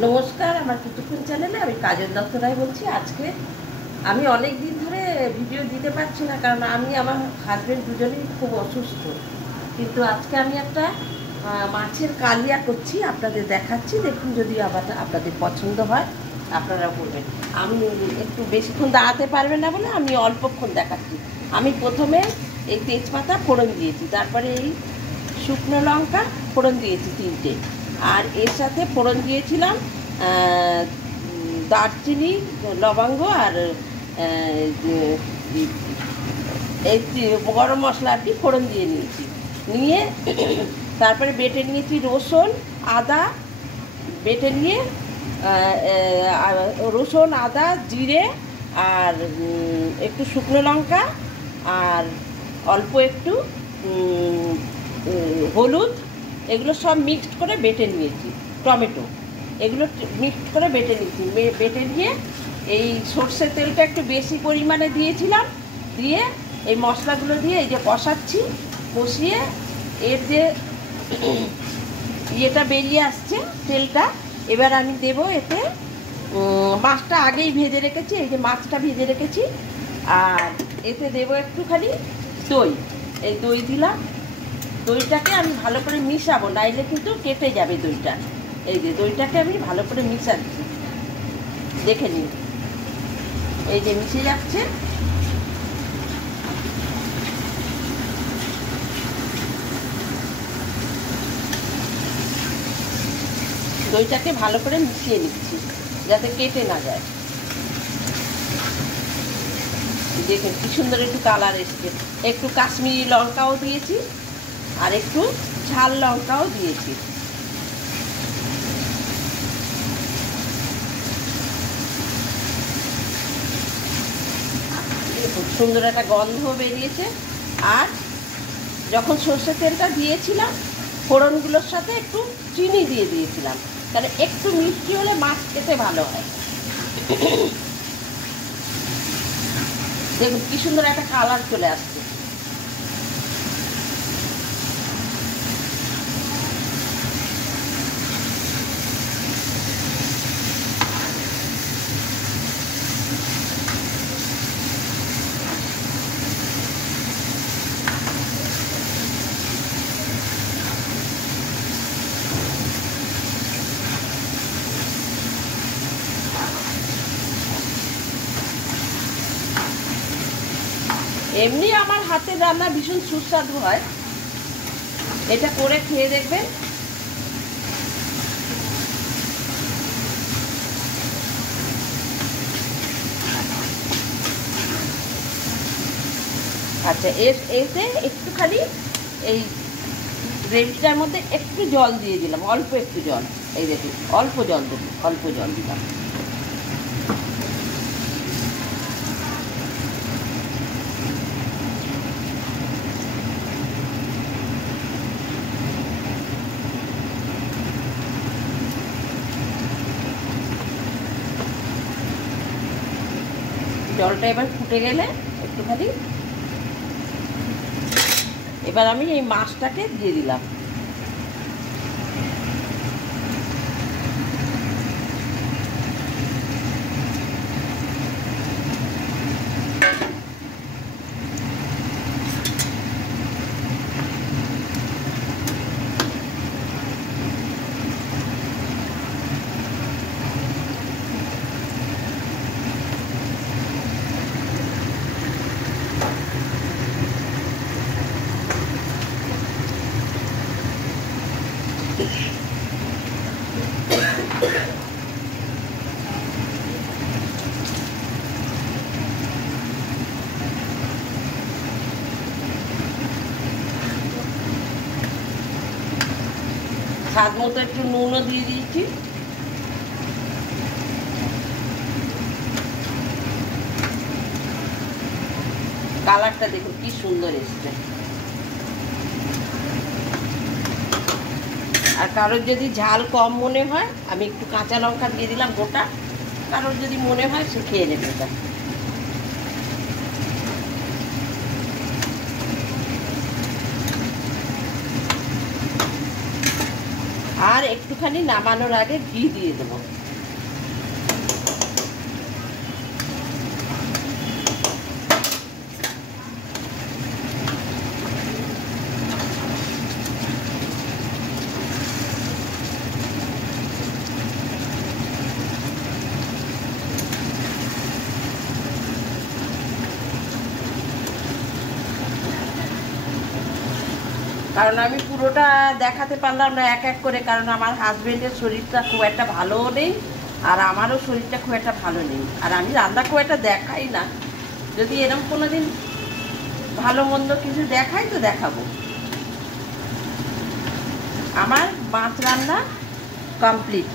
নমস্কার, আমার কুতুকুন চ্যানেলে আমি কাজল দত্ত রায় বলছি। আজকে আমি অনেক দিন ধরে ভিডিও দিতে পারছি না, কারণ আমি আমার হাজবেন্ড দুজনেই খুব অসুস্থ। কিন্তু আজকে আমি একটা মাছের কালিয়া করছি, আপনাদের দেখাচ্ছি। দেখুন, যদি আবার আপনাদের পছন্দ হয় আপনারা করবেন। আমি একটু বেশিক্ষণ দাঁড়াতে পারবেন না বলে আমি অল্পক্ষণ দেখাচ্ছি। আমি প্রথমে এই তেজপাতা ফোড়ন দিয়েছি, তারপরে এই শুকনো লঙ্কা ফোড়ন দিয়েছি 3টে, আর এর সাথে ফোড়ন দিয়েছিলাম দারচিনি, লবঙ্গ আর এই গরম মশলা আর কি ফোড়ন দিয়ে নিয়েছি। নিয়ে তারপরে বেটে নিয়েছি রসুন আদা, বেটে নিয়ে রসুন আদা জিরে আর একটু শুকনো লঙ্কা আর অল্প একটু হলুদ, এগুলো সব মিক্সড করে বেটে নিয়েছি। টমেটো, এগুলো মিক্সড করে বেটে নিয়েছি। বেটে নিয়ে এই সর্ষের তেলটা একটু বেশি পরিমাণে দিয়েছিলাম, দিয়ে এই মশলাগুলো দিয়ে এই যে কষাচ্ছি। কষিয়ে এর যে ইয়েটা বেরিয়ে আসছে তেলটা, এবার আমি দেব এতে মাছটা আগেই ভেজে রেখেছি, এই যে মাছটা ভেজে রেখেছি। আর এতে দেব একটুখানি দই, এই দই দিলাম। দইটাকে আমি ভালো করে মিশাবো, নাইলে কিন্তু কেটে যাবে দইটা। এই যে দইটাকে আমি ভালো করে মিশাচ্ছি, দেখে নিন। এই যে মিশে যাচ্ছে। দইটাকে ভালো করে মিশিয়ে নিচ্ছি যাতে কেটে না যায়। দেখুন কি সুন্দর একটু কালার এসছে। একটু কাশ্মীরি লঙ্কাও দিয়েছি আর একটু ঝাল লঙ্কাও দিয়েছি। খুব সুন্দর একটা গন্ধ বেরিয়েছে। আর যখন সর্ষের তেলটা দিয়েছিলাম, ফোড়নগুলোর সাথে একটু চিনি দিয়ে দিয়েছিলাম, তাহলে একটু মিষ্টি হলে মাছ খেতে ভালো হয়। দেখুন কি সুন্দর একটা কালার চলে আসছে। এমনি আমার হাতের রান্না ভীষণ সুস্বাদু হয়, এটা করে খেয়ে দেখবেন। আচ্ছা, এতে একটুখানি এই গ্রেভিটার মধ্যে একটু জল দিয়ে দিলাম, অল্প একটু জল। এই দেখুন অল্প জল দেবো, অল্প জল দিলাম। জলটা এবার ফুটে গেলে একটুখানি, এবার আমি এই মাছটাকে দিয়ে দিলাম। স্বাদ মতো একটু নুনও দিয়ে দিয়েছি। কালারটা দেখুন কি সুন্দর এসছে। আর কারোর যদি ঝাল কম মনে হয়, আমি একটু কাঁচা লঙ্কা দিয়ে দিলাম গোটা। কারোর যদি মনে হয় সে খেয়ে নেবে এটা। আর একটুখানি নামানোর আগে ঘি দিয়ে দেবো। কারণ আমি পুরোটা দেখাতে পারলাম না এক এক করে, কারণ আমার হাজবেন্ডের শরীরটা খুব একটা ভালোও নেই, আর আমারও শরীরটা খুব একটা ভালো নেই, আর আমি রান্না খুব একটা দেখাই না। যদি এরকম কোনো দিন ভালো মন্দ কিছু দেখাই তো দেখাবো। আমার মাছ রান্না কমপ্লিট।